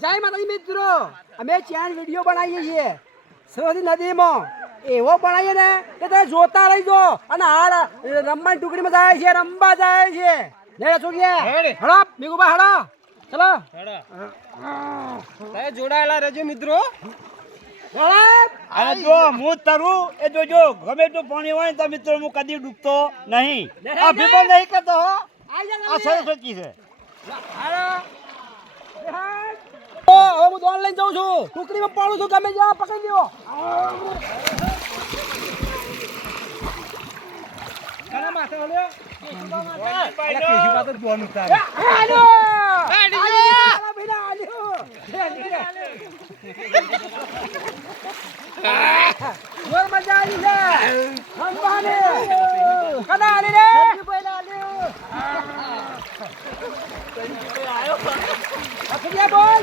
જય માતાજી મિત્રો, અમે ચેન વિડીયો બનાવીએ છીએ સરસ્વતી નદીમાં. એવો બનાવીએ ને કે તમે જોતા રહીજો. અને હાલ રમવાની ટુકડીમાં જાય છે, રમવા જાય છે. લે છોકરા હડો મેઘુબા હડો ચલો જોડાયેલા રહેજો મિત્રો. અને જો હું તરું એ જોજો, ગમે તો પાણી હોય ને તો મિત્રો હું કદી ડૂબતો નહીં, અભિમાન નહીં કરતો હો. આ સરસ્વતી છે. હવે હું દોડ લઈને જાઉં છું, ટુકડીમાં પાડું છું, ગમે જ્યાં પકડી લ્યો. મજા આવી છે કદા આલી રે બોલ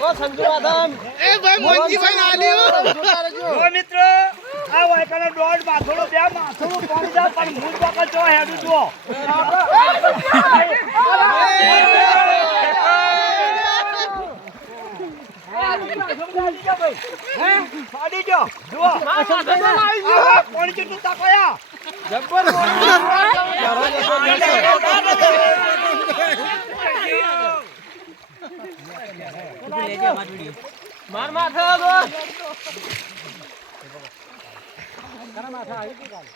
ઓ સંજુ આદમ એ ભાઈ મોંજીભાઈ આલ્યું મિત્રો આ વાયકાનો દોડ માથોડો બે માથોડું પાણી જાય પણ હું પકડ જો હેડું જો પાડી જો જુઓ પાણી કેટલું તાકાયા જબ્બર માર માર થયો તો કરા માથા આવી કે કાલ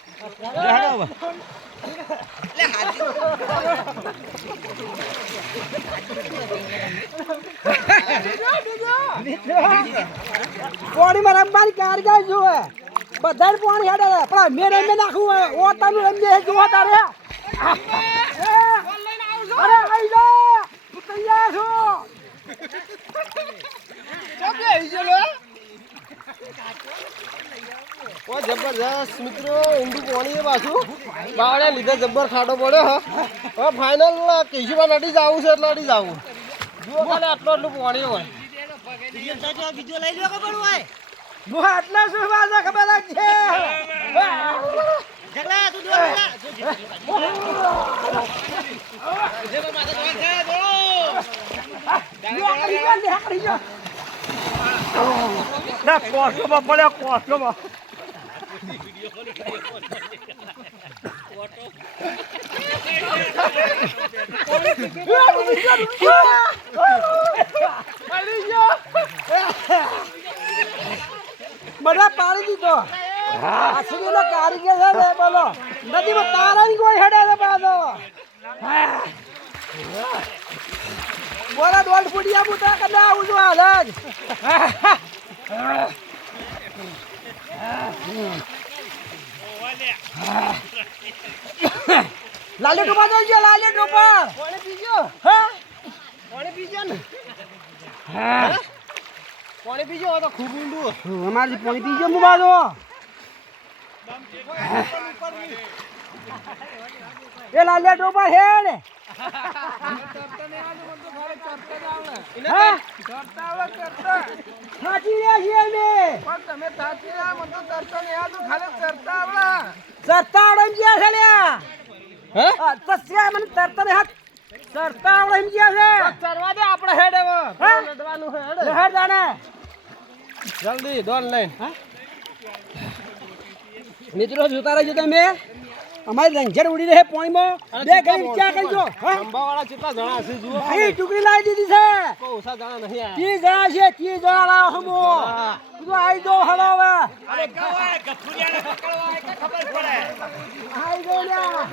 પાણીમાં રમવાની કારગર જોવે બધા પાણી હેડે પણ મેં રમી નાખવું હોય ઓ તમે રમીએ જોવા તારે અરે આવી જા તું તૈયાર છો ઓ જબરજસ્ત મિત્રો ઊંડું પાણી પાછું બાવળે લીધે જબ્બર ખાડો પડ્યો હવે ફાઇનલ કેશુમાં લડી જવું છે એટલે લડી જવું જુઓ ખાલી આટલું પાણી હોય બીજો લઈ લો ખબર હોય હું આટલા શું વાજા ખબર છે જગલા તું દોડ ના કોસ્ટમાં પડ્યો કોસ્ટમાં બધા પાડી દીધો આસરીનો કારીગર છે ને બોલો નદીમાં તારાની કોઈ હેડે છે પાછો બોલા દોડ ફૂટી આપું તો કદા આવું છું હાલ જ લાલે ટોપા તો છે લાલે ટોપા પાણી પીજો હા પાણી પીજો ને પાણી પીજો તો ખૂબ ઊંડું અમારે પાણી પીજો મુબાદો એ લાલે ટોપા હેડ સાચી રહ્યા છીએ અમે તમે સાચી રહ્યા મને તો તરતો નહીં આવતું ખાલી તરતા આવડા સરતા આવડે એમ ગયા છે લ્યા હે તસ્યા મને તરતા ને હાથ સરતા આવડે એમ ગયા છે ચરવા દે આપણે હેડ હવે હા? લડવાનું છે હેડ લહેર જાણે જલ્દી દોડ લઈને મિત્રો જોતા રહેજો તમે અમારી લંજર ઉડી રહે પાણીમાં બે ઘડી વિચાર કરજો અંબાવાળા કેટલા જણા છે જુઓ ભાઈ ટુકડી લાવી દીધી છે કોઈ ઓછા જણા નહીં આયા 30 જણા છે 30 જણા લાવો હમો તું તો આવી દો હવે હવે અરે કવાય ગફુરિયાને પકડવા કે ખબર પડે આવી દો લ્યા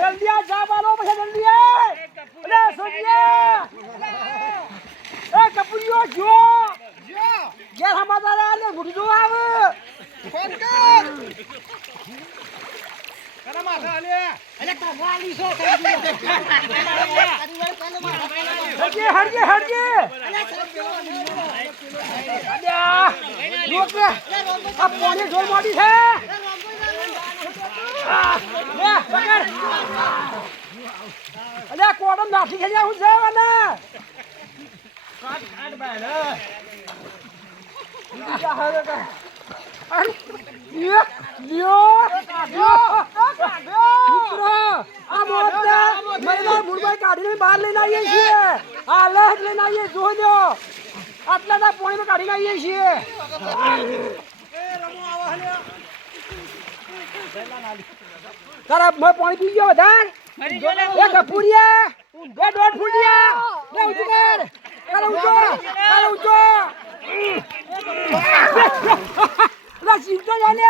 જલ્દી આ જા બાલો પછી જલ્દી અરે સોનિયા એ કપૂરિયો જો હટજે હટજે હટજે અલ્યા રોક રે આ પાણી જોર મોડી છે લે પકડ અલ્યા કોડમ નાખી છે હું છે મને કાટ બાય બીજા હવે કા કાઢીને બહાર લઈને આવીએ છીએ હાલે જ લઈને આવીએ જોજો આટલા પાણી કાઢીને આવીએ છીએ તારા મેં પાણી પી ગયો વધાર એ કપૂરિયા એ દોઢ ફૂટિયા લે ઊંચું કર કાલે ઊંચો કાલે ઊંચો લા સીધો જાને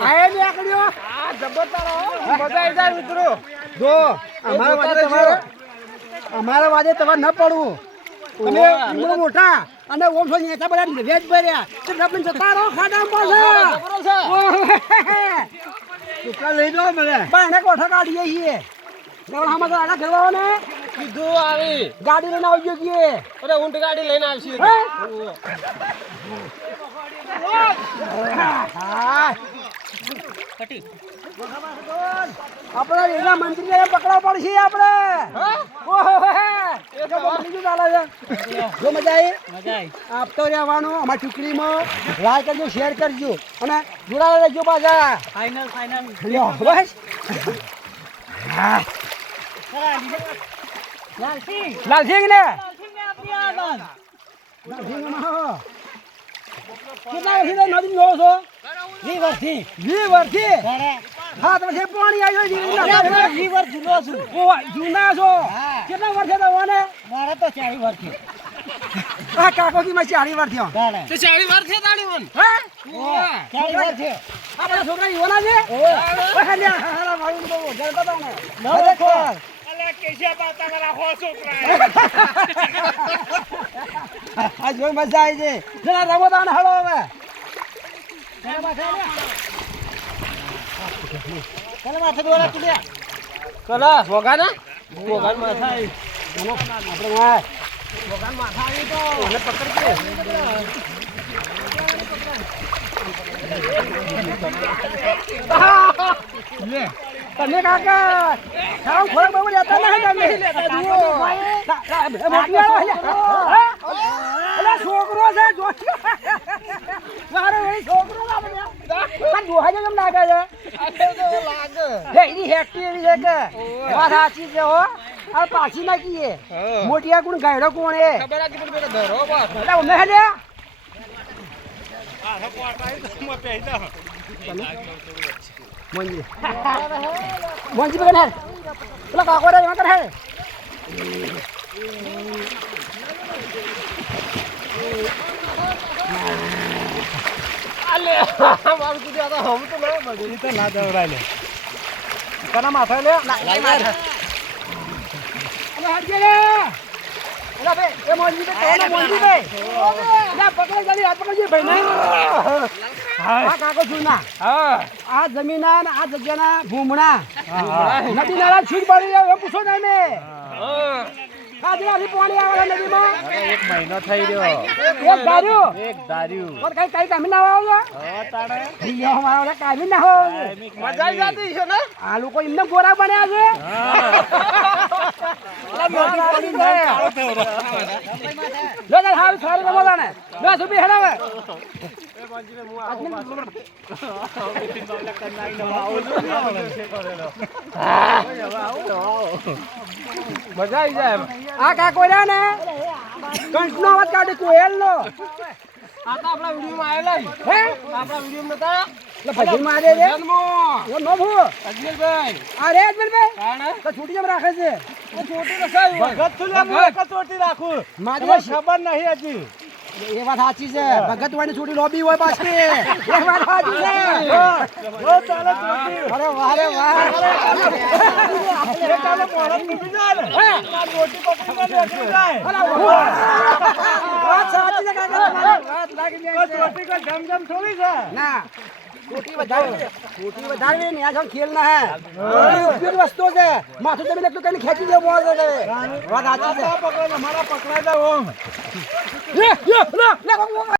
આય ને આકડ્યો આ જબર તારો મજા આવી જાય મિત્રો જો અમારા વાદે તમારે ન પડવું તમે ઉમરો મોટા અને ઓમ છો નેતા બધા વેજ ભર્યા તો ડબલ જતા રહો ખાડામાં પાછા ટુકડા લઈ દો મને બાણે કોઠા કાઢીએ છીએ ગવડામાં તો આના ઘરવાઓ ને કીધું આવી ગાડી લઈને આવજો છીએ અરે ઊંટ ગાડી લઈને આવશે આપણે એના મંત્રી પકડવા પડશે આપણે જો મજા આવી આપતો રહેવાનું અમારી ટુકડીમાં લાઈક કરજો શેર કરજો અને જોડાયેલા રહેજો પાછા ફાઇનલ બસ લાલસિંહ ને કેટલા વર્ષથી નદી જોવો છો 20 વર્ષથી હા તમે પાણી આવ્યો જૂના છો કેટલા વર્ષે તમારે મારે તો 40 વર્ષથી હા કાકો કી માં 40 વર્ષથી તો 40 વર્ષે તાળી વન હા 40 વર્ષથી આપણા છોકરા યુવાના છે હારા મારું બહુ જલતા હતા ને ખરેખર આ જોઈ મજા આવી છે જરા રમો તાને હળો હવે કલે માથે દોરા તુડ્યા કલા વગાના વગાન માથા આવી આપણે વાય વગાન માથા આવી તો મને પકડ લે તમે કાકા ખાવ ખોરાક બહુ લેતા નહીં તમે અલા છોકરો છે જો મારો એ છોકરો લાગે આ દોહા જેમ લાગે છે લાગે હે એની હેક્ટી એવી છે કે વાત સાચી છે હો આ પાછી નાખીએ મોટિયા કોણ ગાયડો કોણ એ ખબર આ કીધું બેટા ધરો બસ એટલે ઉમે હે મોંજી બગન હે પેલા કાકો રે એમાં કર હે આલે મારું કીધું આ તો હમ તો ના બગડી તો ના દવરાય લે કના માથા લે અલે હટજે લે અલા બે એ મોંજી બે કોના મોંજી બે અલા પકડ જલ્દી હાથ પકડજે ભાઈ ના આ કાકો જૂના હા આ જમીના અને આ જગ્યાના ભૂમણા નદી નાળા છીડ પડી જાય એ પૂછો ને મે કાજરાથી પાણી આવે નદીમાં 1 મહિનો થઈ રહ્યો એક ધાર્યું એક ધાર્યું પર કઈ કામી ના આવે તાણે યો મારો કામી ના હોય મજા આવી જતી છે ને આ લોકો એમને ગોરા બન્યા છે અલા મોટી પડી જાય લો ચાલ હાલ સારું રમવા ને લો સુબી હેડાવે મજા આવી જાય આ કાકો રહ્યા ને કંઠનો અવાજ કાઢે કોયલનો આ તો આપણા વિડીયોમાં આવેલા હે આપણા વિડીયોમાં નતા એટલે ભજી મારે રે જન્મો ઓ નો ભૂ અજમેરભાઈ આ રે અજમેરભાઈ કાણે તો છોટી જમ રાખે છે તો છોટી તો સાહેબ ભગત છું લે હું એક જ ચોટી રાખું મારી ખબર નહીં હજી એ વાત સાચી છે ભગત વાળી છોટી લોબી હોય પાછી એ વાત સાચી છે ઓ ચાલે ચોટી અરે વાહ રે વાહ એ ચાલે પોળો તૂટી જાય ને આ ચોટી પકડીને બેઠી જાય વાત સાચી છે કાકા તમારી વાત લાગી તો જાય છે ચોટી કોઈ જમ થોડી છે ના छोटी વધારે ને આ ખેલ ના હે ઉપયોગી વસ્તુ છે માથું તમે લખતો કઈ ખેંચી લે મોર દે વાત સાચી છે પકડો મારા પકડાઈ દો લે